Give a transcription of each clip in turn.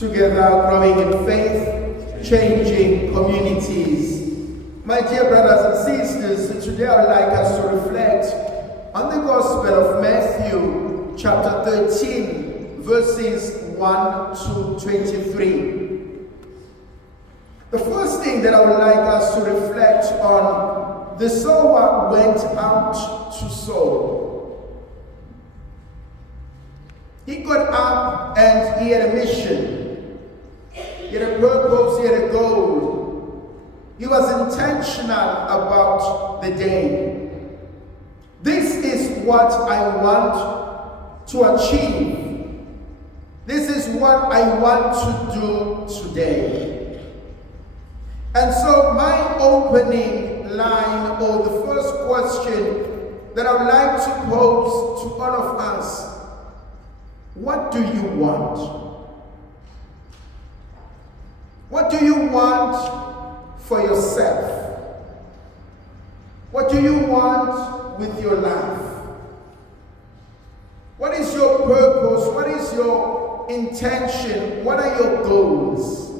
together growing in faith, changing communities. My dear brothers and sisters, today I would like us to reflect on the Gospel of Matthew, chapter 13, verses 1 to 23. The first thing that I would like us to reflect on, the sower went out to sow. He got up and he had a mission. He had a purpose, he had a goal. He was intentional about the day. This is what I want to achieve. This is what I want to do today. And so my opening line, or the first question that I would like to pose to all of us: what do you want? What do you want for yourself? What do you want with your life? What is your purpose? What is your intention? What are your goals?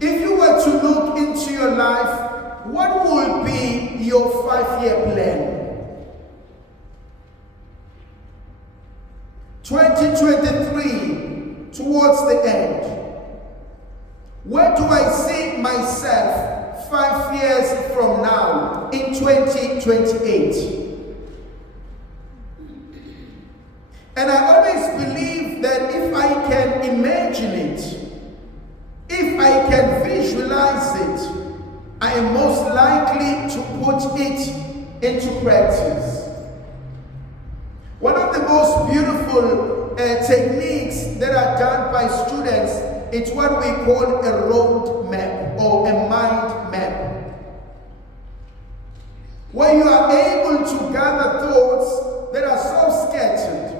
If you were to look into your life, what would be your 5-year plan? 2023, towards the end. Where do I see myself 5 years from now, in 2028? And I always believe that if I can imagine it, if I can visualize it, I am most likely to put it into practice. One of the most beautiful techniques that are done by students, it's what we call a road map or a mind map, where you are able to gather thoughts that are so scattered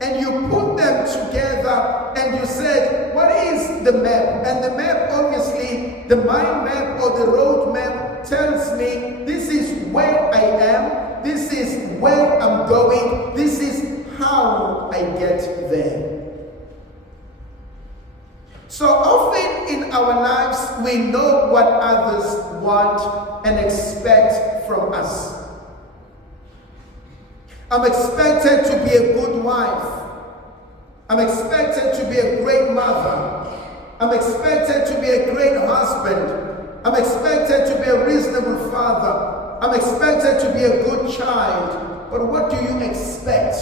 and you put them together and you said, what is the map? And the map, obviously, the mind map or the road map tells me this is where I am, this is where I'm going, this is how I get there. So often in our lives, we know what others want and expect from us. I'm expected to be a good wife. I'm expected to be a great mother. I'm expected to be a great husband. I'm expected to be a reasonable father. I'm expected to be a good child. But what do you expect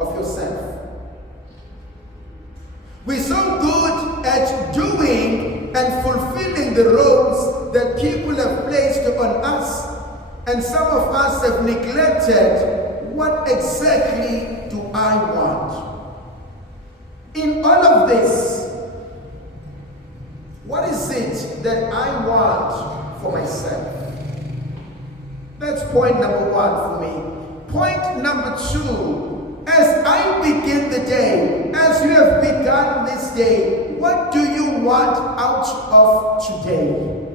of yourself? We're so good at doing and fulfilling the roles that people have placed on us, and some of us have neglected, what exactly do I want? In all of this, what is it that I want for myself? That's point number one for me. Point number two, as I begin the day, as you have begun this day, what do you want out of today?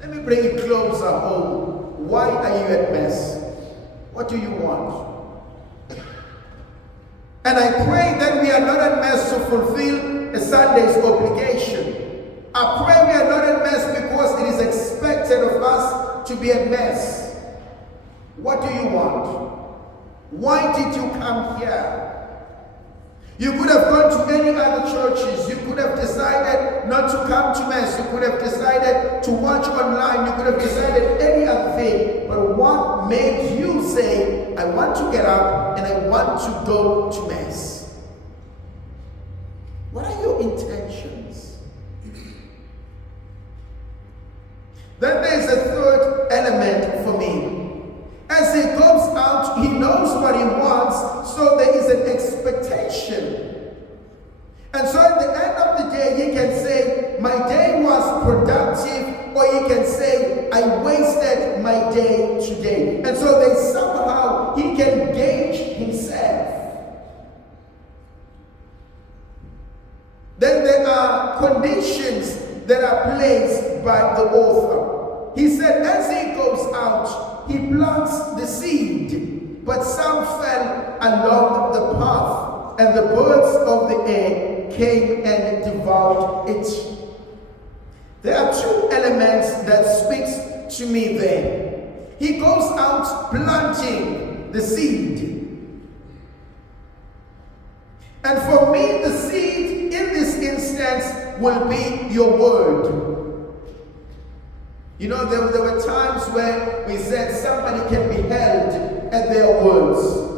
Let me bring it closer home. Why are you at Mass? What do you want? And I pray that we are not at Mass to fulfill a Sunday's obligation. I pray we are not at Mass because it is expected of us to be at Mass. What do you want? Why did you come here? You could have gone to any other churches. You could have decided not to come to Mass. You could have decided to watch online. You could have decided any other thing. But what made you say, I want to get up and I want to go to Mass? What are your intentions? Then there's a third element for me. As he goes out, he knows what he wants, so there is an expectation. And so at the end of the day, he can say, my day was productive, or he can say, I wasted my day today. And so they somehow, he can gauge himself. Then there are conditions that are placed by the author. He said, as he goes out, he plants the seed, but some fell along the path. and the birds of the air came and devoured it. There are two elements that speaks to me there. He goes out planting the seed. And for me, the seed in this instance will be your word. You know, there were times where we said somebody can be held at their words.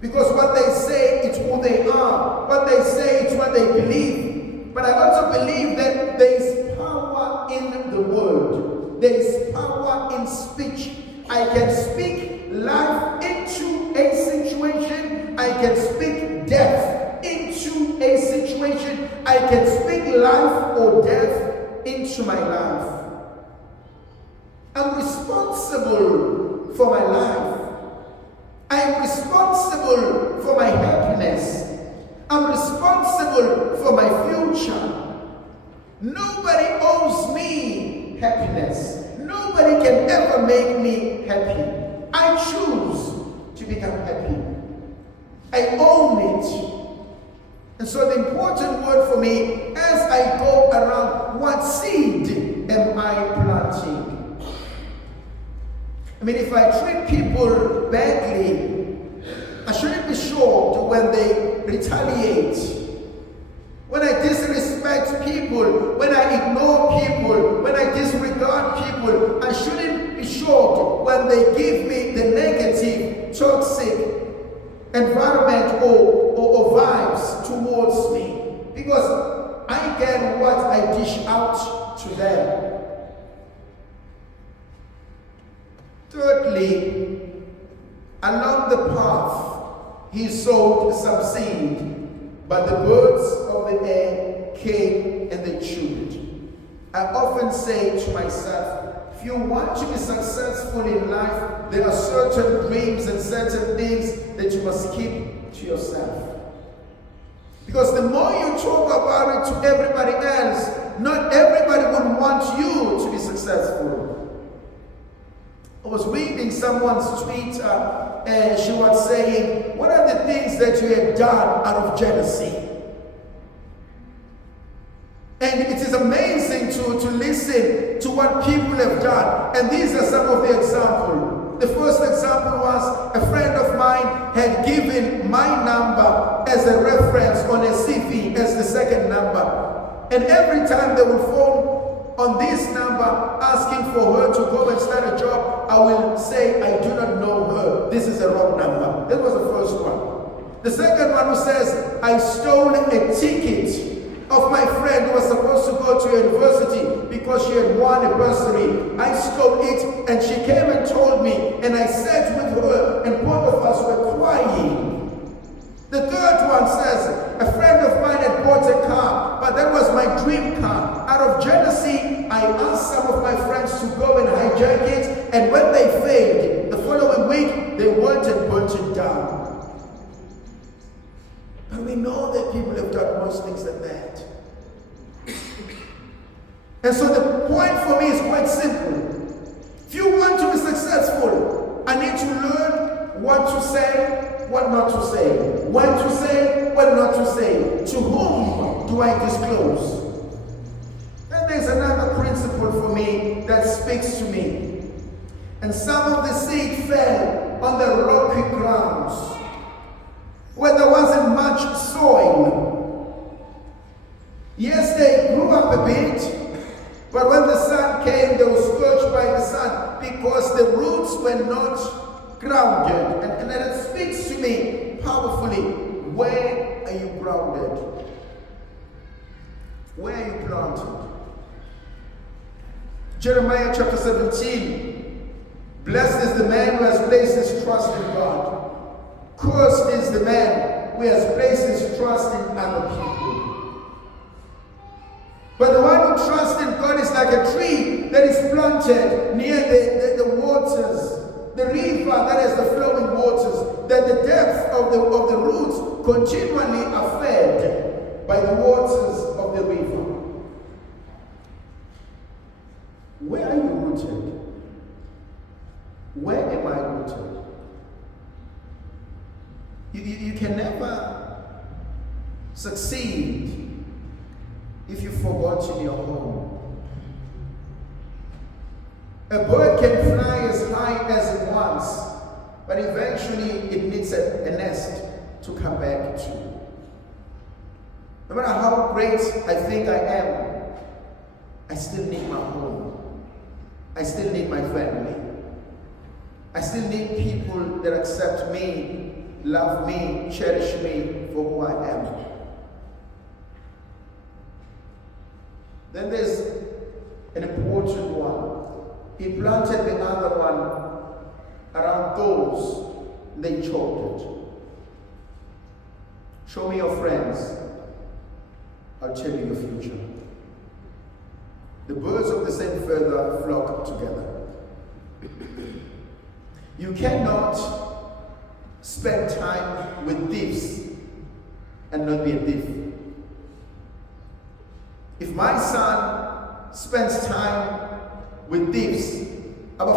Because what they say, it's who they are. What they say, it's what they believe. But I also believe that there is power in the word. There is power in speech. I can speak life into a situation. I can speak death into a situation. I can speak life or death into my life. I'm responsible for my life. I am responsible for my happiness. I'm responsible for my future. Nobody owes me happiness. Nobody can ever make me happy. I choose to become happy. I own it. And so the important word for me, as I go around, what seed am I planting? I mean, if I treat people badly, I shouldn't be shocked when they retaliate. When I disrespect people, when I ignore people, when I disregard people, I shouldn't be shocked when they give me the negative, toxic environment or vibes towards me. Because I get what I dish out to them. Thirdly, along the path, he sowed some seed, but the birds of the air came and they chewed it. I often say to myself, if you want to be successful in life, there are certain dreams and certain things that you must keep to yourself. Because the more you talk about it to everybody else, not everybody would want you to be successful. I was reading someone's tweet and she was saying, what are the things that you have done out of jealousy? And it is amazing to listen to what people have done. And these are some of the examples. The first example was a friend of mine had given my number as a reference on a CV as the second number. And every time they would phone on this number asking for her to go and start a job, I will say, I do not know her. This is a wrong number. That was the first one. The second one who says, I stole a ticket of my friend who was supposed to go to university because she had won a bursary. I stole it and she came and told me, and I sat with her and both of us were crying. The third one says, a friend of mine had bought a car, but that was my dream car. Out of jealousy, I asked some of my friends to go and hijack it, and when they failed, the following week, they went and burnt it down. But we know that people have done worse things than that. And so the point for me is quite simple. If you want to be successful, I need to learn what to say, what not to say, when to say, what not to say, to whom do I disclose. Then there's another principle for me that speaks to me. And some of the seed fell on the rocky grounds where there wasn't much soil. Yes, they grew up a bit, but when the sun came, they were scorched by the sun because the roots were not grounded. And it speaks to me powerfully. Where are you grounded? Where are you planted? Jeremiah chapter 17. Blessed is the man who has placed his trust in God. Cursed is the man who has placed his trust in other people. But the one who trusts in God is like a tree that is planted near the waters. The river that has the flowing waters, that the depth of the roots continually are fed by the waters of the river. Where are you rooted? Where am I rooted? You can never succeed if you've forgotten your home. A bird can fly as high as it wants, but eventually it needs a nest to come back to. No matter how great I think I am, I still need my home. I still need my family. I still need people that accept me, love me, cherish me for who I am. Then there's an important one. He planted the other one around thorns. They choked it. Show me your friends. I'll tell you your future. The birds of the same feather flock together. You cannot spend time with thieves and not be a thief. If my son spends time with thieves, one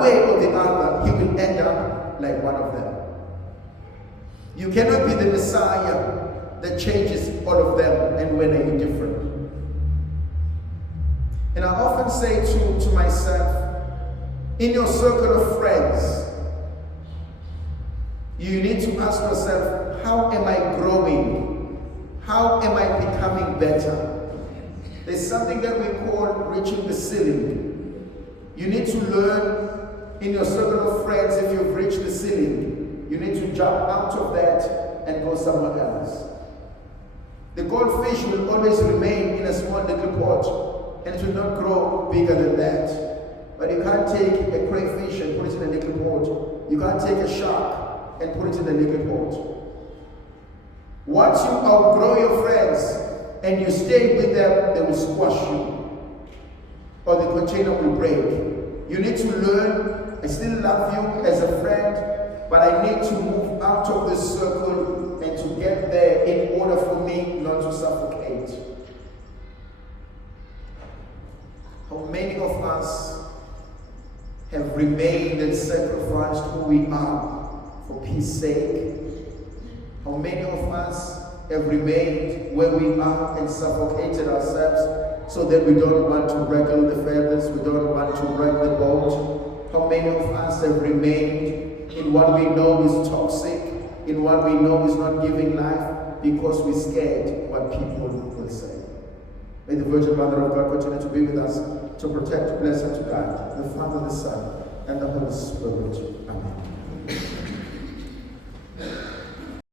way or the other, he will end up like one of them. You cannot be the Messiah that changes all of them, and when are you different? And I often say to myself, in your circle of friends, you need to ask yourself, how am I growing? How am I becoming better? There's something that we call reaching the ceiling. You need to learn in your circle of friends, if you've reached the ceiling, you need to jump out of that and go somewhere else. The goldfish will always remain in a small little pot, and it will not grow bigger than that. But you can't take a crayfish and put it in a little pot. You can't take a shark and put it in a little pot. Once you outgrow your friends and you stay with them, they will squash you, or the container will break. You need to learn, I still love you as a friend, but I need to move out of this circle and to get there in order for me not to suffocate. How many of us have remained and sacrificed who we are for peace sake? How many of us have remained where we are and suffocated ourselves so that we don't want to wrangle the feathers, we don't want to wreck the boat? How many of us have remained in what we know is toxic, in what we know is not giving life, because we're scared what people will say? May the Virgin Mother of God continue to be with us, to protect, to bless, and to guide, the Father, the Son, and the Holy Spirit. Amen.